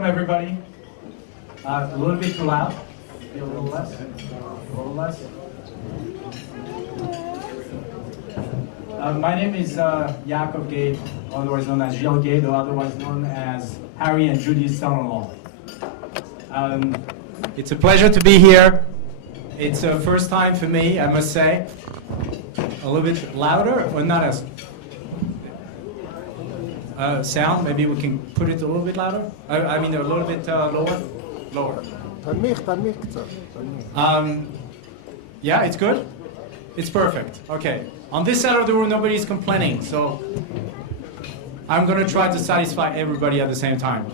Everybody. A little bit too loud. Maybe a little less. A little less. My name is Yaakov Gade, otherwise known as Gilles Gade, or otherwise known as Harry and Judy's son-in-law. It's a pleasure to be here. It's a first time for me, I must say. A little bit louder, or not as sound? Maybe we can put it a little bit louder? I mean a little bit lower? Lower. Yeah, it's good? It's perfect. Okay. On this side of the room, nobody's complaining, so I'm going to try to satisfy everybody at the same time.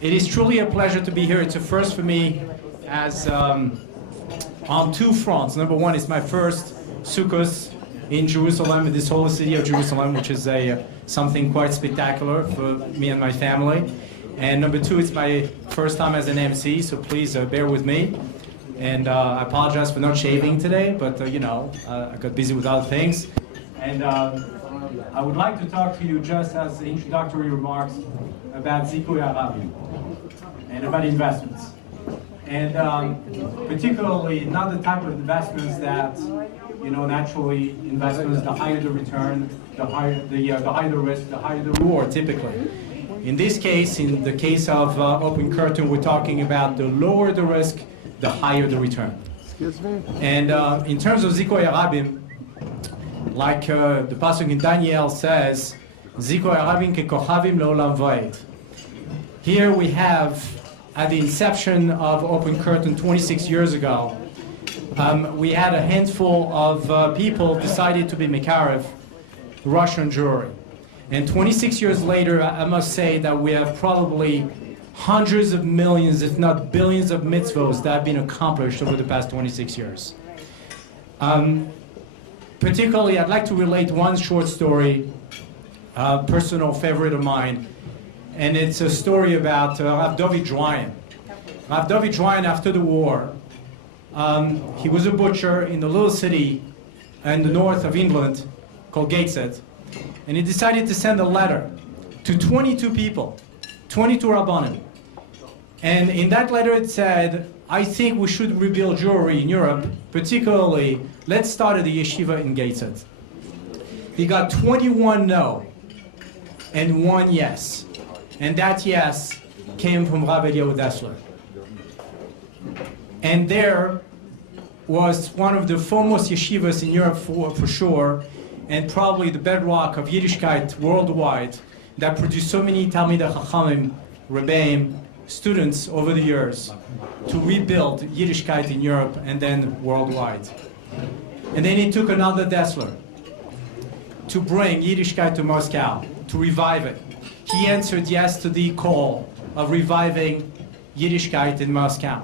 It is truly a pleasure to be here. It's a first for me as on two fronts. Number one, it's my first Sukkot in Jerusalem, in this holy city of Jerusalem, which is something quite spectacular for me and my family. And number two, it's my first time as an MC, so please bear with me. And I apologize for not shaving today, but you know, I got busy with other things. And I would like to talk to you just as introductory remarks about Zikui Arabi and about investments. And particularly not the type of investments that, you know, naturally investments, the higher the return, the higher the risk, the higher the reward, typically. In this case, in the case of Open Curtain, we're talking about the lower the risk, the higher the return. Excuse me? And in terms of Zikui Arabim, like the pasuk in Daniel says, Zikui Arabim kekochavim leolam va'ed. Here we have, at the inception of Open Curtain 26 years ago, we had a handful of people decided to be Mekarev, Russian Jewry. And 26 years later, I must say that we have probably hundreds of millions, if not billions of mitzvos that have been accomplished over the past 26 years. Particularly, I'd like to relate one short story, a personal favorite of mine, and it's a story about Rav David Dwayan. Rav David Dwayan, after the war, he was a butcher in a little city in the north of England called Gateshead, and he decided to send a letter to 22 people, 22 Rabbanim. And in that letter it said, I think we should rebuild Jewry in Europe, particularly, let's start at the yeshiva in Gateshead. He got 21 no and 1 yes. And that yes came from Rav Eliyahu Dessler. And there was one of the foremost yeshivas in Europe for sure, and probably the bedrock of Yiddishkeit worldwide, that produced so many Talmidei Chachamim, Rebbeim, students over the years to rebuild Yiddishkeit in Europe and then worldwide. And then he took another Dessler to bring Yiddishkeit to Moscow, to revive it. He answered yes to the call of reviving Yiddishkeit in Moscow.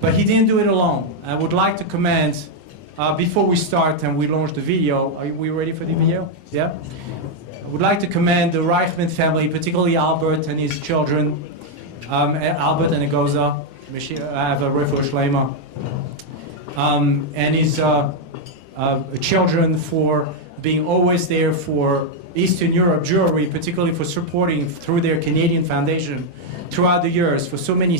But he didn't do it alone. I would like to commend, before we start and we launch the video, are we ready for the video? Yeah? I would like to commend the Reichman family, particularly Albert and his children, Albert and Egoza, I have a refuah shlema, and his children for being always there for Eastern Europe Jewry, particularly for supporting through their Canadian Foundation throughout the years, for so many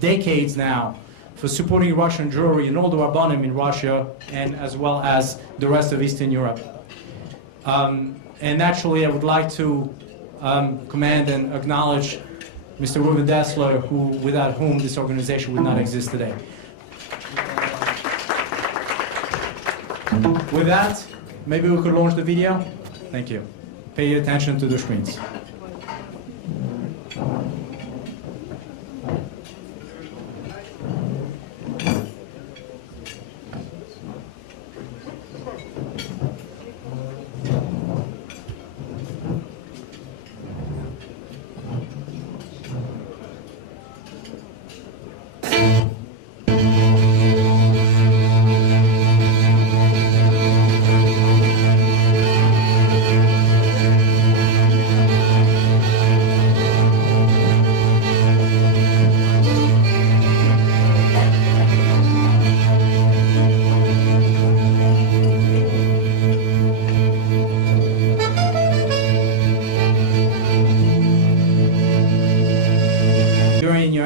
decades now, for supporting Russian Jewry and all the Rabbanim in Russia, and as well as the rest of Eastern Europe. And naturally, I would like to commend and acknowledge Mr. Reuven Dessler, without whom this organization would not exist today. With that, maybe we could launch the video. Thank you. Pay attention to the screens.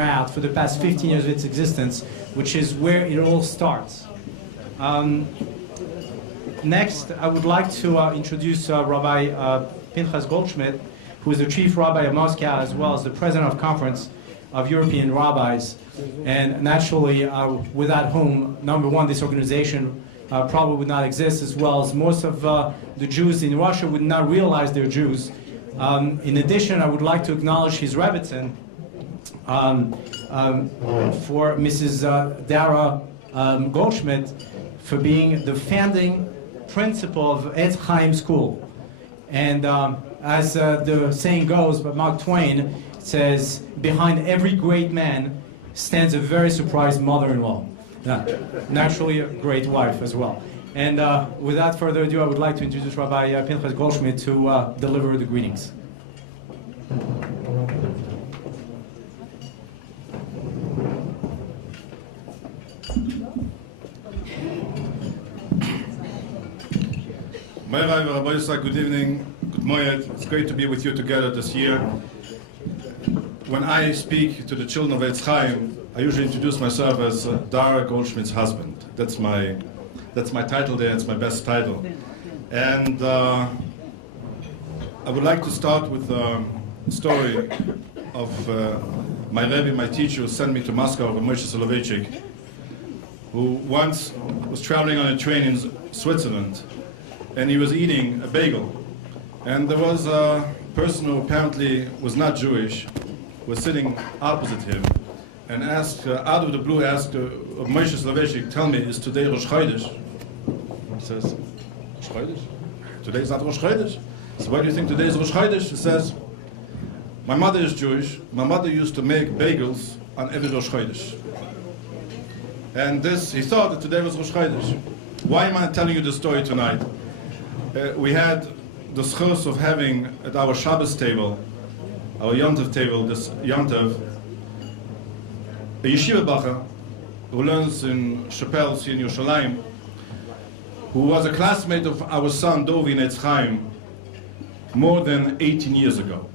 year out for the past 15 years of its existence, which is where it all starts. Next, I would like to introduce Rabbi Pinchas Goldschmidt, who is the chief rabbi of Moscow, as well as the president of Conference of European Rabbis, and naturally, without whom, number one, this organization probably would not exist, as well as most of the Jews in Russia would not realize they're Jews. In addition, I would like to acknowledge his rebbitzin for Mrs. Dara Goldschmidt for being the founding principal of Etz Chaim School. And as the saying goes, but Mark Twain says, behind every great man stands a very surprised mother-in-law. Naturally, a great wife as well. And without further ado, I would like to introduce Rabbi Pinchas Goldschmidt to deliver the greetings. Rabbi Yisrael, good evening, good morning. It's great to be with you together this year. When I speak to the children of Etz Chaim, I usually introduce myself as Dara Goldschmidt's husband. That's my title there. It's my best title. And I would like to start with a story of my Rebbe, my teacher, who sent me to Moscow, Rabbi Moshe Soloveitchik, who once was traveling on a train in Switzerland, and he was eating a bagel. And there was a person who apparently was not Jewish, was sitting opposite him, and asked, out of the blue, asked Moshe Soloveitchik, tell me, is today Rosh Chodesh? He says, Rosh Chodesh? Today is not Rosh Chodesh. So why do you think today is Rosh Chodesh? He says, my mother is Jewish. My mother used to make bagels on every Rosh Chodesh. And this, he thought that today was Rosh Chodesh. Why am I telling you this story tonight? We had the schus of having at our Shabbos table, our Yontav table, this Yontav, a yeshiva bacher who learns in Chappelle's in Yerushalayim, who was a classmate of our son Dovi in Etz Chaim more than 18 years ago.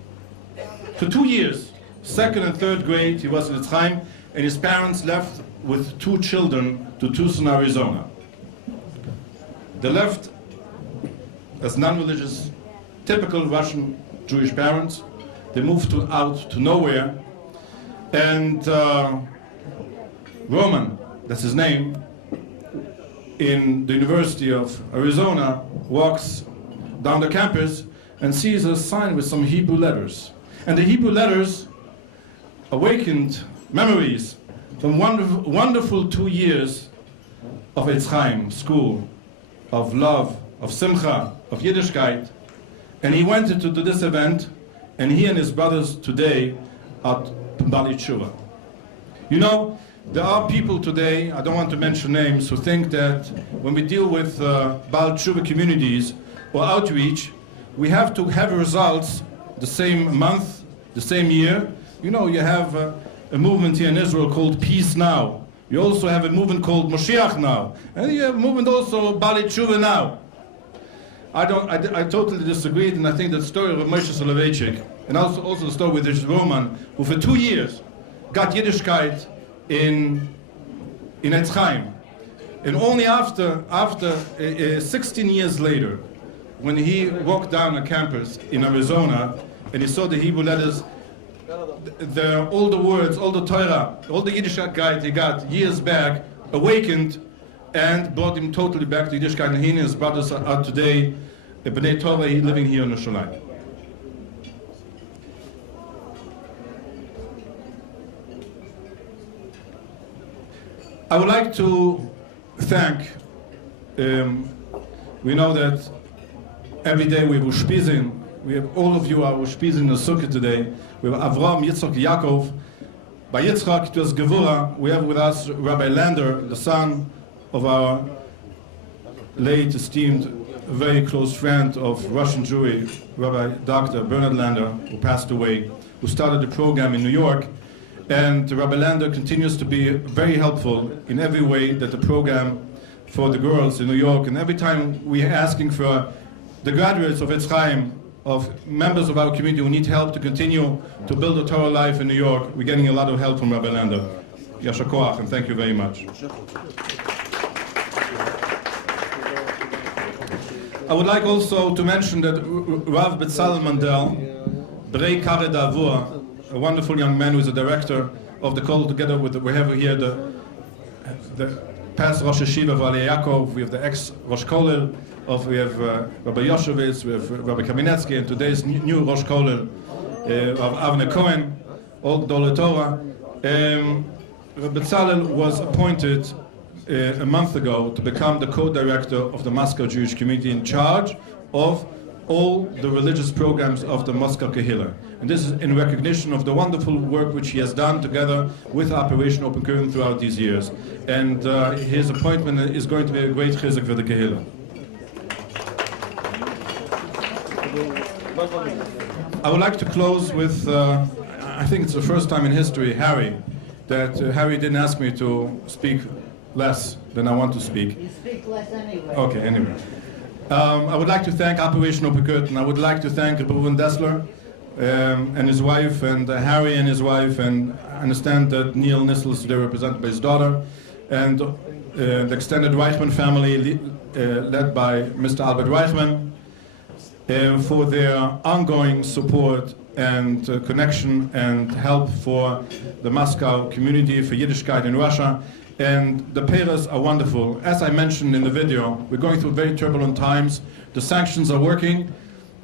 For 2 years, second and third grade, he was in Etz Chaim, and his parents left with 2 children to Tucson, Arizona. They left as non-religious, typical Russian Jewish parents. They moved out to nowhere, and Roman, that's his name, in the University of Arizona, walks down the campus and sees a sign with some Hebrew letters. And the Hebrew letters awakened memories from wonderful 2 years of Etz Chaim school, of love, of simcha, of Yiddishkeit. And he went into this event, and he and his brothers today are Bali Tshuva. You know, there are people today, I don't want to mention names, who think that when we deal with Baal Tshuva communities or outreach, we have to have results the same month, the same year. You know, you have a movement here in Israel called Peace Now. You also have a movement called Moshiach Now. And you have a movement also Bali Tshuva Now. I totally disagreed, and I think that story of Moshe Soloveitchik, and also the story with this Roman, who for 2 years got Yiddishkeit in Etz Chaim. And only after 16 years later, when he walked down the campus in Arizona, and he saw the Hebrew letters, all the words, all the Torah, all the Yiddishkeit he got years back, awakened and brought him totally back to Yiddishkeit. And he and his brothers are today B'nai Torah, living here in Yerushalayim. I would like to thank, we know that every day we have Ushpizin, we have all of you are Ushpizin in the Sukkah today. We have Avram, Yitzchak, Yaakov. By Yitzchak, it was Gevura. We have with us Rabbi Lander, the son of our late esteemed, very close friend of Russian Jewry, Rabbi Dr. Bernard Lander, who passed away, who started the program in New York. And Rabbi Lander continues to be very helpful in every way that the program for the girls in New York, and every time we're asking for the graduates of Etz Chaim of members of our community who need help to continue to build a Torah life in New York. We're getting a lot of help from Rabbi Lander. Yasher koach, and thank you very much. I would like also to mention that Rav Betzalel Mandel, Brei Kare Davur, a wonderful young man who is a director of the Kol, together with we have here the past Rosh Yeshiva of Alei Yaakov, we have the ex-Rosh Kollel, we have Rabbi Yoshevitz, we have Rabbi Kamenetsky, and today's new Rosh Kollel of Avner Cohen, all Gdolei Torah. Rabbi Betzalel was appointed a month ago to become the co-director of the Moscow Jewish community in charge of all the religious programs of the Moscow Kehillah. And this is in recognition of the wonderful work which he has done together with Operation Open Curtain throughout these years. And his appointment is going to be a great chizuk for the Kehillah. I would like to close with, I think it's the first time in history, Harry didn't ask me to speak less than I want to speak. You speak less anyway. Okay, anyway. I would like to thank Operation Open Curtain. I would like to thank Reuven Dessler and his wife, and Harry and his wife, and I understand that Neil Nissel is today represented by his daughter, and the extended Reichman family led by Mr. Albert Reichman for their ongoing support and connection and help for the Moscow community, for Yiddishkeit in Russia. And the payers are wonderful. As I mentioned in the video, we're going through very turbulent times. The sanctions are working.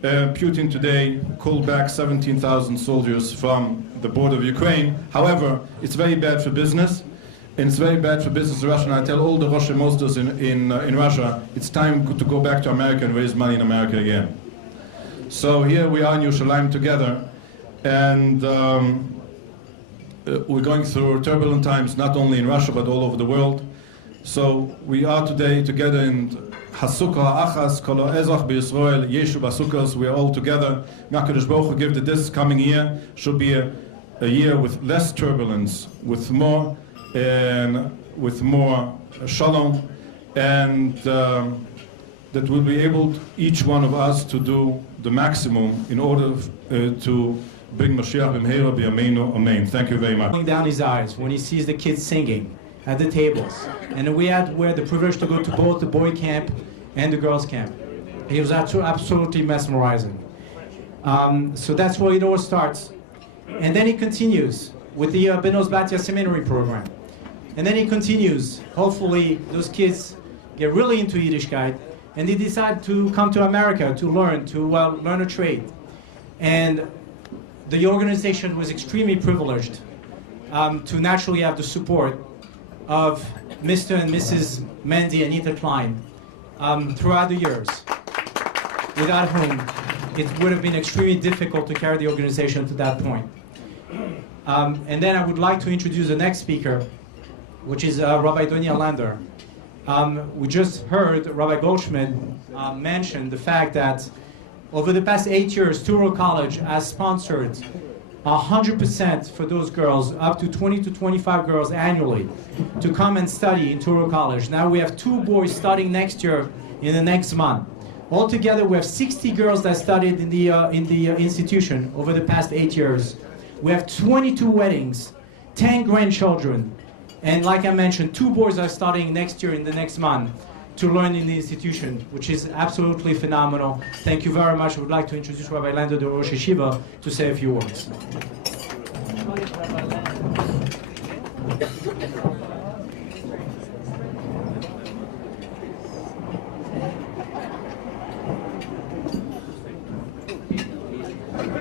Putin today called back 17,000 soldiers from the border of Ukraine. However, it's very bad for business. And it's very bad for business in Russia. And I tell all the Russian mosters in Russia, it's time to go back to America and raise money in America again. So here we are in Yerushalayim together. And we're going through turbulent times, not only in Russia, but all over the world. So we are today together in Hasukah Achas, Kol Ezach B'Yisrael, Yeshu Basukas. We are all together. HaKadosh Baruch Hu give that this coming year should be a year with less turbulence, with more shalom, and that we'll be able, each one of us, to do the maximum in order to bring Mashiach b'mheira b'yameinu, amen. Thank you very much. Rolling down his eyes when he sees the kids singing at the tables. And we had the privilege to go to both the boy camp and the girls camp. It was absolutely mesmerizing. So that's where it all starts. And then he continues with the Benos Batya seminary program. And then he continues. Hopefully those kids get really into Yiddishkeit and they decide to come to America to learn a trade. And the organization was extremely privileged to naturally have the support of Mr. and Mrs. Mendy and Anita Klein throughout the years, without whom it would have been extremely difficult to carry the organization to that point. And then I would like to introduce the next speaker, which is Rabbi Donia Lander. We just heard Rabbi Goldschmidt mention the fact that over the past 8 years, Touro College has sponsored 100% for those girls, up to 20 to 25 girls annually, to come and study in Touro College. Now we have 2 boys studying next year in the next month. Altogether, we have 60 girls that studied in the institution over the past 8 years. We have 22 weddings, 10 grandchildren, and like I mentioned, 2 boys are studying next year in the next month to learn in the institution, which is absolutely phenomenal. Thank you very much. I would like to introduce Rabbi Lander, the Rosh Yeshiva, to say a few words.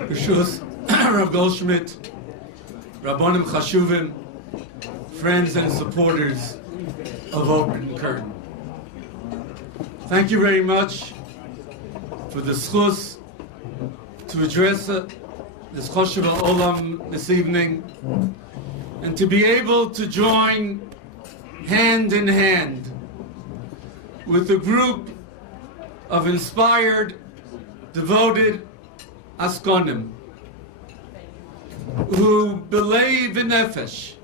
Rishus, Rav Goldschmidt, Rabbonim Chashuvim, friends and supporters of Open Curtain. Thank you very much for the schus to address this Choshev Olam this evening, and to be able to join hand in hand with a group of inspired, devoted Askonim who believe in Nefesh,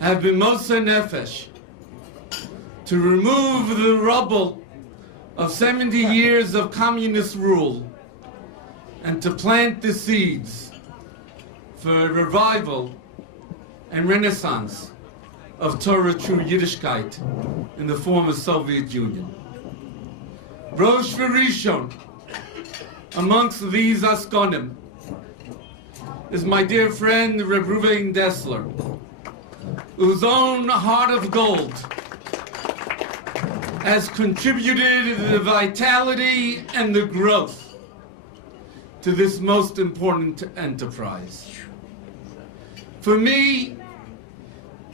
have been Mosa Nefesh, to remove the rubble of 70 years of communist rule and to plant the seeds for revival and renaissance of Torah true Yiddishkeit in the former Soviet Union. Rosh V'Rishon, amongst these Askonim, is my dear friend Reb Ruvain Dessler, whose own heart of gold has contributed the vitality and the growth to this most important enterprise. For me,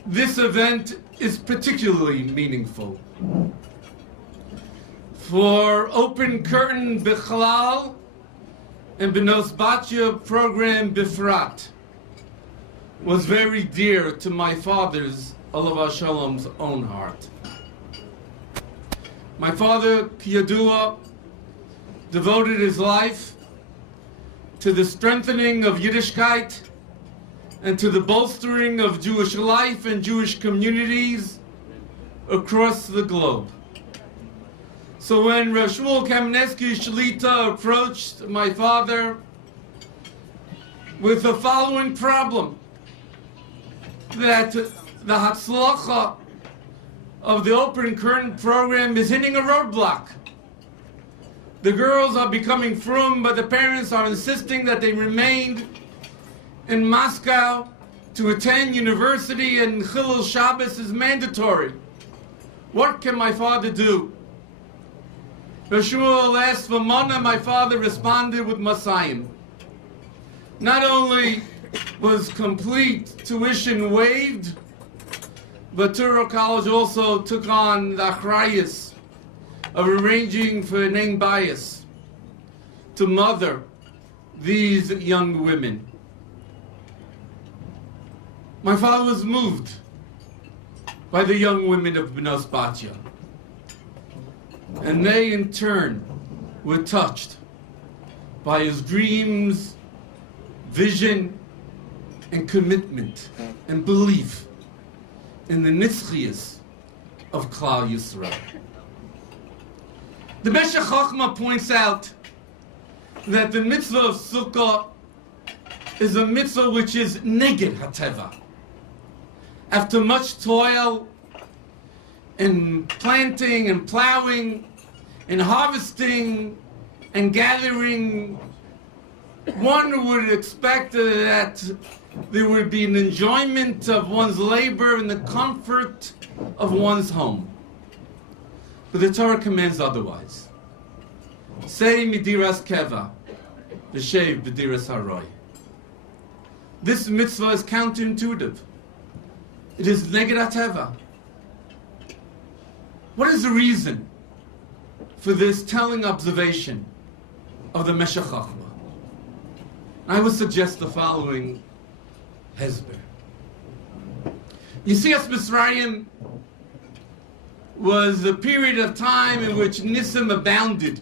this event is particularly meaningful. For Open Curtain Bichlal and Benos Batya program Bifrat was very dear to my father's, Olav Shalom's, own heart. My father, Kiyadua, devoted his life to the strengthening of Yiddishkeit and to the bolstering of Jewish life and Jewish communities across the globe. So when Rav Shmuel Kamenetsky Shalita approached my father with the following problem, that the Hatzlacha of the Open Curtain program is hitting a roadblock. The girls are becoming frum, but the parents are insisting that they remain in Moscow to attend university, and Chilul Shabbos is mandatory. What can my father do? Rav Shmuel asked for mana, my father responded with Masayim. Not only was complete tuition waived, but Torah College also took on the achrayus of arranging for an name bias to mother these young women. My father was moved by the young women of Benos Batya, and they in turn were touched by his dreams, vision, and commitment and belief in the nitzchias of Klal Yisrael. The Meshech Chochmah points out that the mitzvah of Sukkah is a mitzvah which is neged hateva. After much toil in planting and plowing and harvesting and gathering, one would expect that there would be an enjoyment of one's labor and the comfort of one's home. But the Torah commands otherwise. Say midiras keva, v'shev b'diras haroy. This mitzvah is counterintuitive. It is neged hateva. What is the reason for this telling observation of the Meshech Chochmah? I would suggest the following hesber. Yetzias Mitzrayim was a period of time in which Nisim abounded